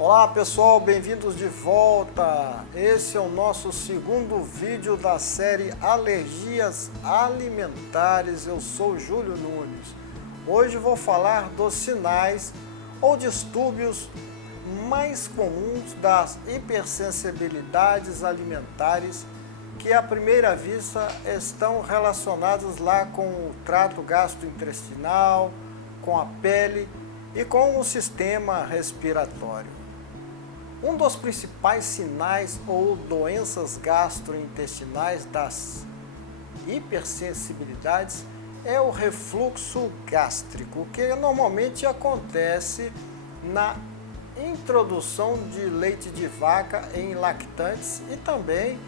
Olá pessoal, bem-vindos de volta. Esse é o nosso segundo vídeo da série Alergias Alimentares. Eu sou Júlio Nunes. Hoje vou falar dos sinais ou distúrbios mais comuns das hipersensibilidades alimentares que à primeira vista estão relacionados lá com o trato gastrointestinal, com a pele e com o sistema respiratório. Um dos principais sinais ou doenças gastrointestinais das hipersensibilidades é o refluxo gástrico, que normalmente acontece na introdução de leite de vaca em lactantes e também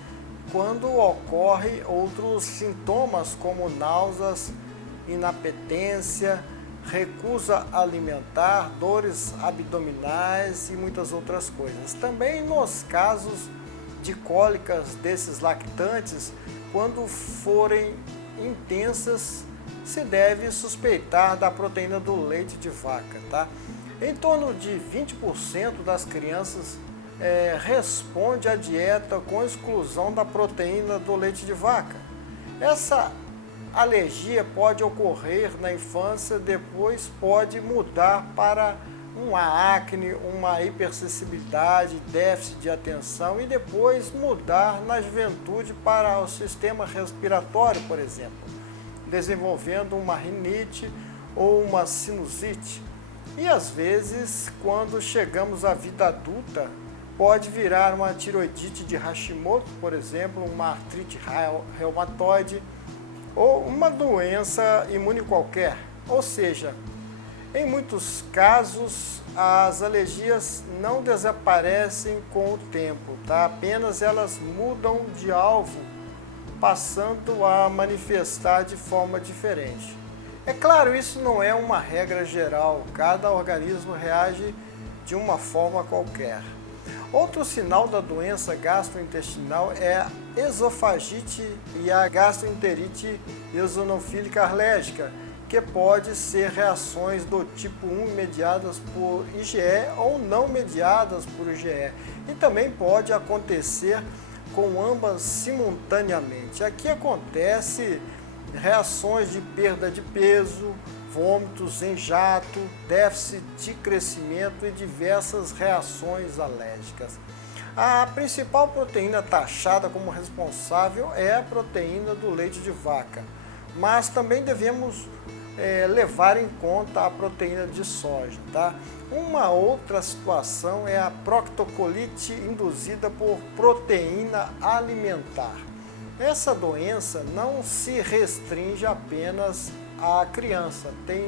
quando ocorre outros sintomas como náuseas, inapetência, recusa alimentar, dores abdominais e muitas outras coisas. Também nos casos de cólicas desses lactantes, quando forem intensas, se deve suspeitar da proteína do leite de vaca, tá? Em torno de 20% das crianças responde à dieta com exclusão da proteína do leite de vaca. Essa alergia pode ocorrer na infância, depois pode mudar para uma acne, uma hipersensibilidade, déficit de atenção e depois mudar na juventude para o sistema respiratório, por exemplo, desenvolvendo uma rinite ou uma sinusite. E às vezes, quando chegamos à vida adulta, pode virar uma tiroidite de Hashimoto, por exemplo, uma artrite reumatoide, ou uma doença imune qualquer. Ou seja, em muitos casos, as alergias não desaparecem com o tempo, tá? Apenas elas mudam de alvo, passando a manifestar de forma diferente. É claro, isso não é uma regra geral, cada organismo reage de uma forma qualquer. Outro sinal da doença gastrointestinal é a esofagite e a gastroenterite eosinofílica alérgica, que pode ser reações do tipo 1 mediadas por IgE ou não mediadas por IgE. E também pode acontecer com ambas simultaneamente. Aqui acontece reações de perda de peso, vômitos em jato, déficit de crescimento e diversas reações alérgicas. A principal proteína taxada como responsável é a proteína do leite de vaca, mas também devemos levar em conta a proteína de soja, tá? Uma outra situação é a proctocolite induzida por proteína alimentar. Essa doença não se restringe apenas à criança, tem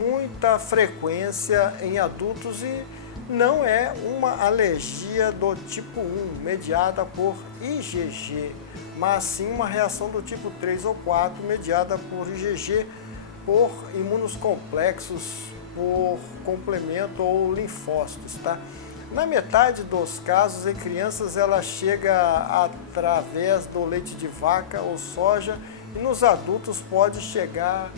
muita frequência em adultos e não é uma alergia do tipo 1, mediada por IgG, mas sim uma reação do tipo 3 ou 4, mediada por IgG, por imunocomplexos, por complemento ou linfócitos, tá? Na metade dos casos, em crianças, ela chega através do leite de vaca ou soja e nos adultos pode chegar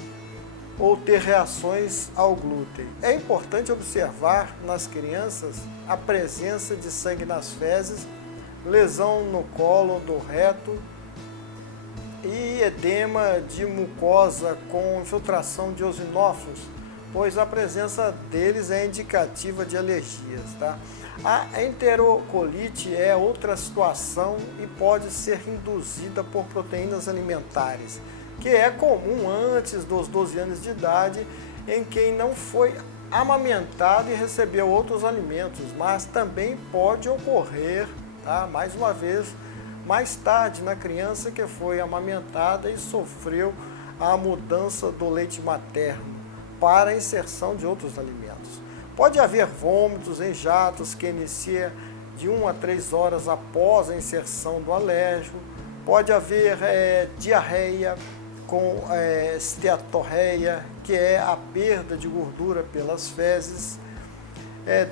ou ter reações ao glúten. É importante observar nas crianças a presença de sangue nas fezes, lesão no colo do reto e edema de mucosa com infiltração de eosinófilos, pois a presença deles é indicativa de alergias, tá? A enterocolite é outra situação e pode ser induzida por proteínas alimentares, que é comum antes dos 12 anos de idade em quem não foi amamentado e recebeu outros alimentos, mas também pode ocorrer, tá? Mais uma vez, mais tarde na criança que foi amamentada e sofreu a mudança do leite materno para a inserção de outros alimentos. Pode haver vômitos em jatos que inicia de 1 a 3 horas após a inserção do alérgico. Pode haver diarreia com esteatorreia, que é a perda de gordura pelas fezes,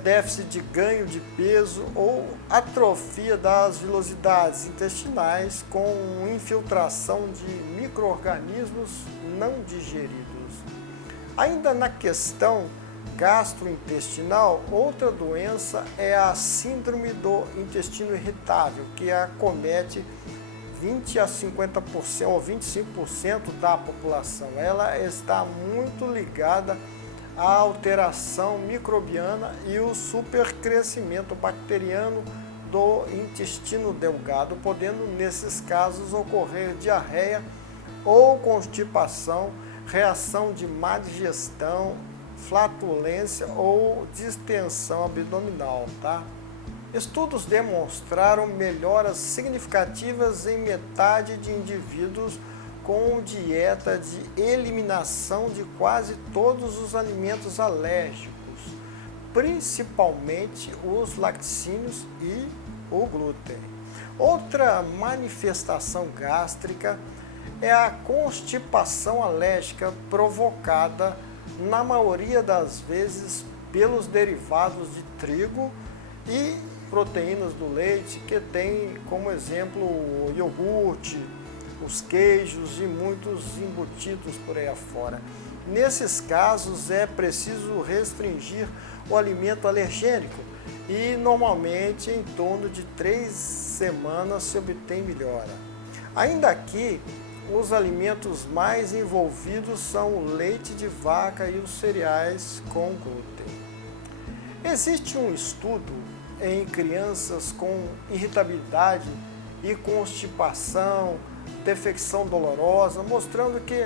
déficit de ganho de peso ou atrofia das vilosidades intestinais com infiltração de micro-organismos não digeridos. Ainda na questão gastrointestinal, outra doença é a síndrome do intestino irritável, que acomete 20 a 50% ou 25% da população. Ela está muito ligada à alteração microbiana e o supercrescimento bacteriano do intestino delgado, podendo nesses casos ocorrer diarreia ou constipação, reação de má digestão, flatulência ou distensão abdominal, tá? Estudos demonstraram melhoras significativas em metade de indivíduos com dieta de eliminação de quase todos os alimentos alérgicos, principalmente os laticínios e o glúten. Outra manifestação gástrica é a constipação alérgica provocada, na maioria das vezes, pelos derivados de trigo e proteínas do leite, que tem como exemplo o iogurte, os queijos e muitos embutidos por aí afora. Nesses casos é preciso restringir o alimento alergênico e normalmente em torno de 3 semanas se obtém melhora. Ainda aqui, os alimentos mais envolvidos são o leite de vaca e os cereais com glúten. Existe um estudo em crianças com irritabilidade e constipação, defecção dolorosa, mostrando que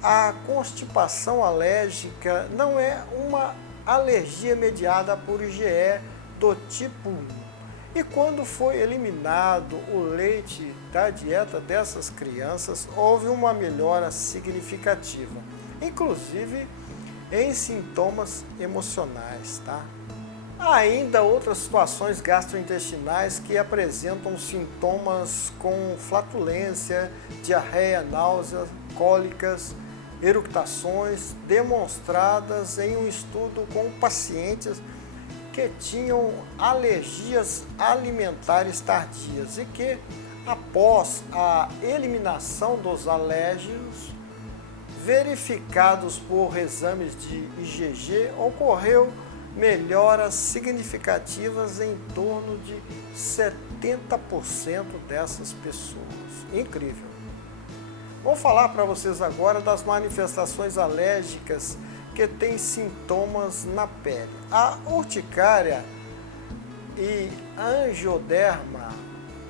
a constipação alérgica não é uma alergia mediada por IgE do tipo 1. E quando foi eliminado o leite da dieta dessas crianças, houve uma melhora significativa, inclusive em sintomas emocionais, tá? Há ainda outras situações gastrointestinais que apresentam sintomas com flatulência, diarreia, náuseas, cólicas, eructações, demonstradas em um estudo com pacientes que tinham alergias alimentares tardias e que, após a eliminação dos alérgenos, verificados por exames de IgG, ocorreu melhoras significativas em torno de 70% dessas pessoas. Incrível! Vou falar para vocês agora das manifestações alérgicas que têm sintomas na pele. A urticária e angioderma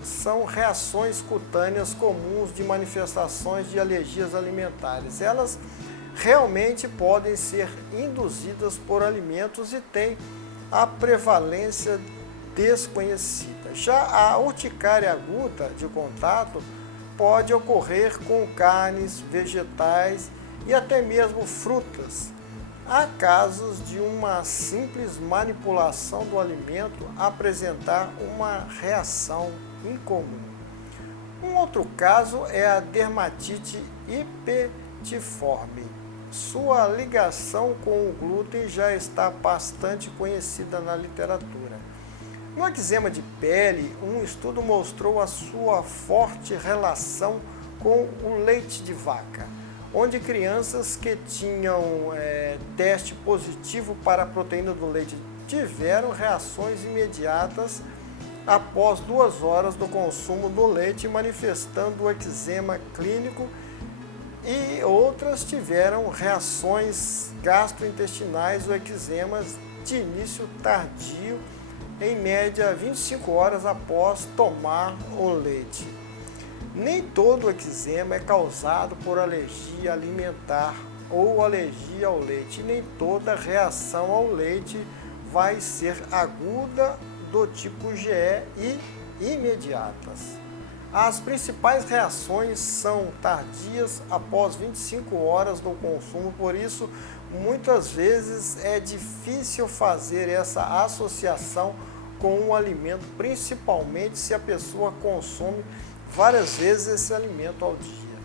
são reações cutâneas comuns de manifestações de alergias alimentares. Elas realmente podem ser induzidas por alimentos e têm a prevalência desconhecida. Já a urticária aguda de contato pode ocorrer com carnes, vegetais e até mesmo frutas. Há casos de uma simples manipulação do alimento apresentar uma reação incomum. Um outro caso é a dermatite hipetiforme. Sua ligação com o glúten já está bastante conhecida na literatura. No eczema de pele, um estudo mostrou a sua forte relação com o leite de vaca, onde crianças que tinham teste positivo para a proteína do leite tiveram reações imediatas após 2 horas do consumo do leite, manifestando o eczema clínico, e outras tiveram reações gastrointestinais ou eczemas de início tardio, em média 25 horas após tomar o leite. Nem todo eczema é causado por alergia alimentar ou alergia ao leite. Nem toda reação ao leite vai ser aguda do tipo IgE e imediatas. As principais reações são tardias após 25 horas do consumo, por isso muitas vezes é difícil fazer essa associação com o alimento, principalmente se a pessoa consome várias vezes esse alimento ao dia.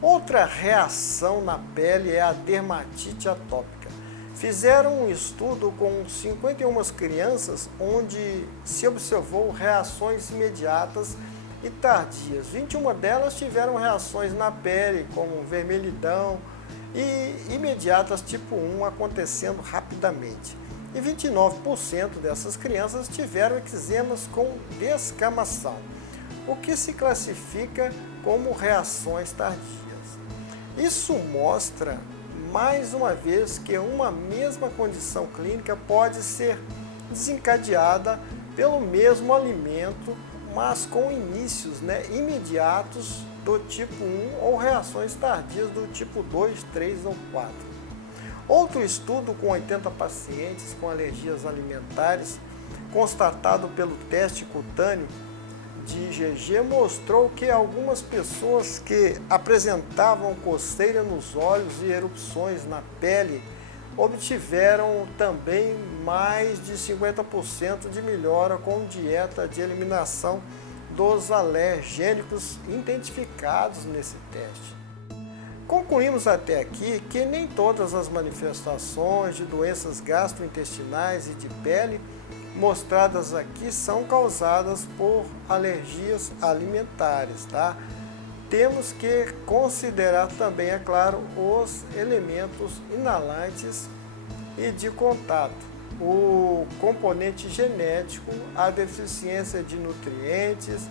Outra reação na pele é a dermatite atópica. Fizeram um estudo com 51 crianças, onde se observou reações imediatas e tardias. 21 delas tiveram reações na pele, como vermelhidão, e imediatas tipo 1 acontecendo rapidamente. perfeitamente. E 29% dessas crianças tiveram eczemas com descamação, o que se classifica como reações tardias. Isso mostra, mais uma vez, que uma mesma condição clínica pode ser desencadeada pelo mesmo alimento, mas com inícios imediatos do tipo 1 ou reações tardias do tipo 2, 3 ou 4. Outro estudo com 80 pacientes com alergias alimentares, constatado pelo teste cutâneo de IgG, mostrou que algumas pessoas que apresentavam coceira nos olhos e erupções na pele obtiveram também mais de 50% de melhora com dieta de eliminação dos alergênicos identificados nesse teste. Concluímos até aqui que nem todas as manifestações de doenças gastrointestinais e de pele mostradas aqui são causadas por alergias alimentares, tá? Temos que considerar também, é claro, os elementos inalantes e de contato, o componente genético, a deficiência de nutrientes,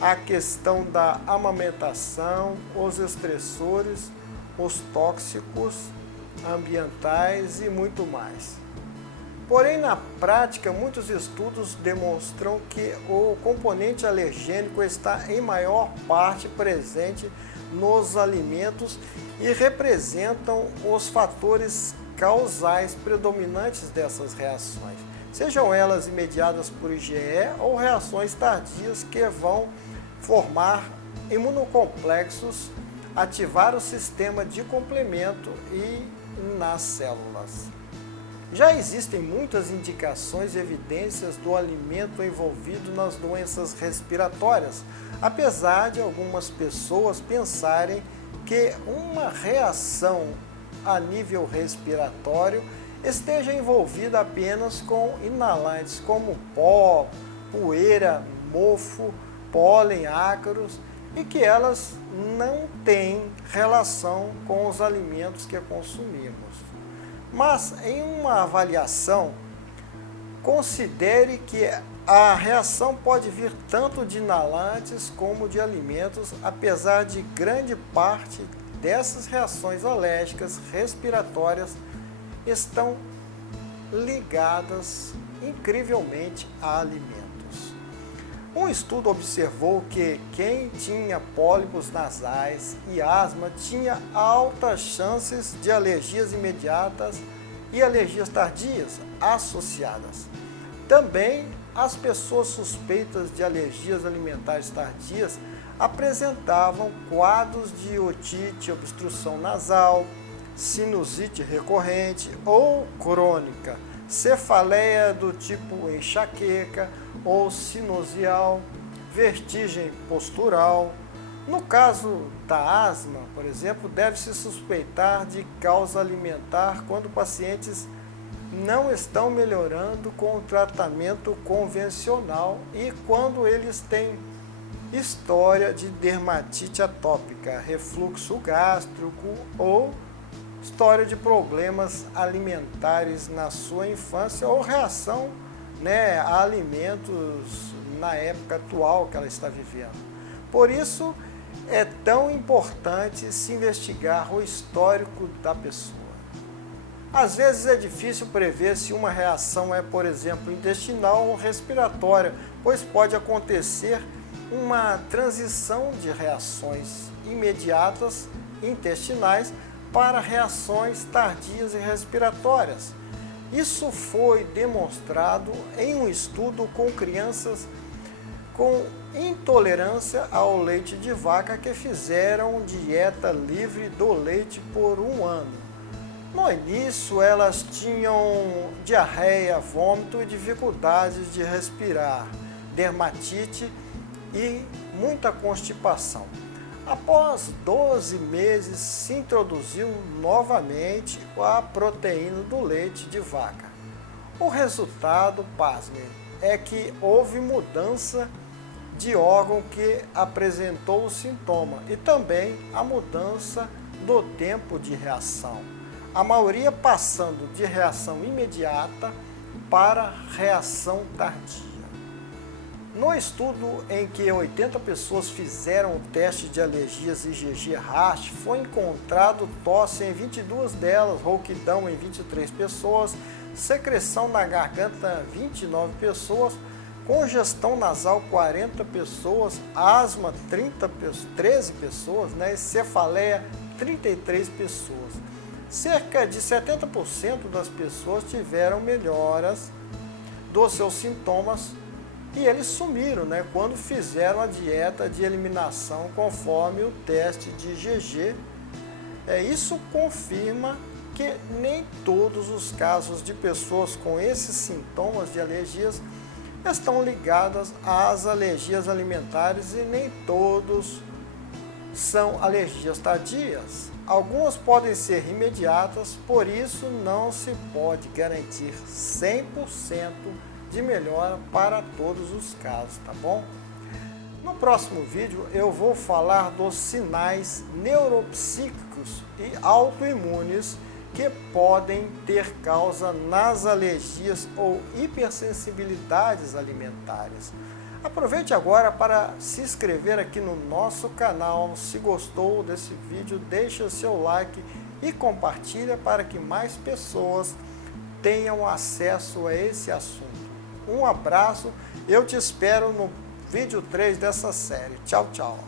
a questão da amamentação, os estressores, os tóxicos ambientais e muito mais. Porém, na prática, muitos estudos demonstram que o componente alergênico está em maior parte presente nos alimentos e representam os fatores causais predominantes dessas reações, sejam elas imediadas por IgE ou reações tardias que vão formar imunocomplexos, ativar o sistema de complemento e nas células. Já existem muitas indicações e evidências do alimento envolvido nas doenças respiratórias, apesar de algumas pessoas pensarem que uma reação a nível respiratório esteja envolvida apenas com inalantes como pó, poeira, mofo, pólen, ácaros e que elas não têm relação com os alimentos que consumimos. Mas, em uma avaliação, considere que a reação pode vir tanto de inalantes como de alimentos, apesar de grande parte dessas reações alérgicas respiratórias estão ligadas incrivelmente a alimentos. Um estudo observou que quem tinha pólipos nasais e asma tinha altas chances de alergias imediatas e alergias tardias associadas. Também as pessoas suspeitas de alergias alimentares tardias apresentavam quadros de otite, obstrução nasal, sinusite recorrente ou crônica, cefaleia do tipo enxaqueca ou sinusial, vertigem postural. No caso da asma, por exemplo, deve-se suspeitar de causa alimentar quando pacientes não estão melhorando com o tratamento convencional e quando eles têm história de dermatite atópica, refluxo gástrico ou história de problemas alimentares na sua infância ou reação a alimentos na época atual que ela está vivendo. Por isso, é tão importante se investigar o histórico da pessoa. Às vezes é difícil prever se uma reação é, por exemplo, intestinal ou respiratória, pois pode acontecer uma transição de reações imediatas intestinais para reações tardias e respiratórias. Isso foi demonstrado em um estudo com crianças com intolerância ao leite de vaca que fizeram dieta livre do leite por 1 ano. No início, elas tinham diarreia, vômito e dificuldades de respirar, dermatite e muita constipação. Após 12 meses, se introduziu novamente a proteína do leite de vaca. O resultado, pasmem, é que houve mudança de órgão que apresentou o sintoma e também a mudança do tempo de reação. a maioria passando de reação imediata para reação tardia. No estudo em que 80 pessoas fizeram o teste de alergias IgG-Rast, foi encontrado tosse em 22 delas, rouquidão em 23 pessoas, secreção na garganta 29 pessoas, congestão nasal 40 pessoas, asma 13 pessoas, e cefaleia 33 pessoas. Cerca de 70% das pessoas tiveram melhoras dos seus sintomas e eles sumiram quando fizeram a dieta de eliminação conforme o teste de IgG. Isso confirma que nem todos os casos de pessoas com esses sintomas de alergias estão ligadas às alergias alimentares e nem todos são alergias tardias. Algumas podem ser imediatas, por isso não se pode garantir 100% de melhora para todos os casos, tá bom? No próximo vídeo eu vou falar dos sinais neuropsíquicos e autoimunes que podem ter causa nas alergias ou hipersensibilidades alimentares. Aproveite agora para se inscrever aqui no nosso canal. Se gostou desse vídeo, deixa seu like e compartilha para que mais pessoas tenham acesso a esse assunto. Um abraço, eu te espero no vídeo 3 dessa série. Tchau, tchau.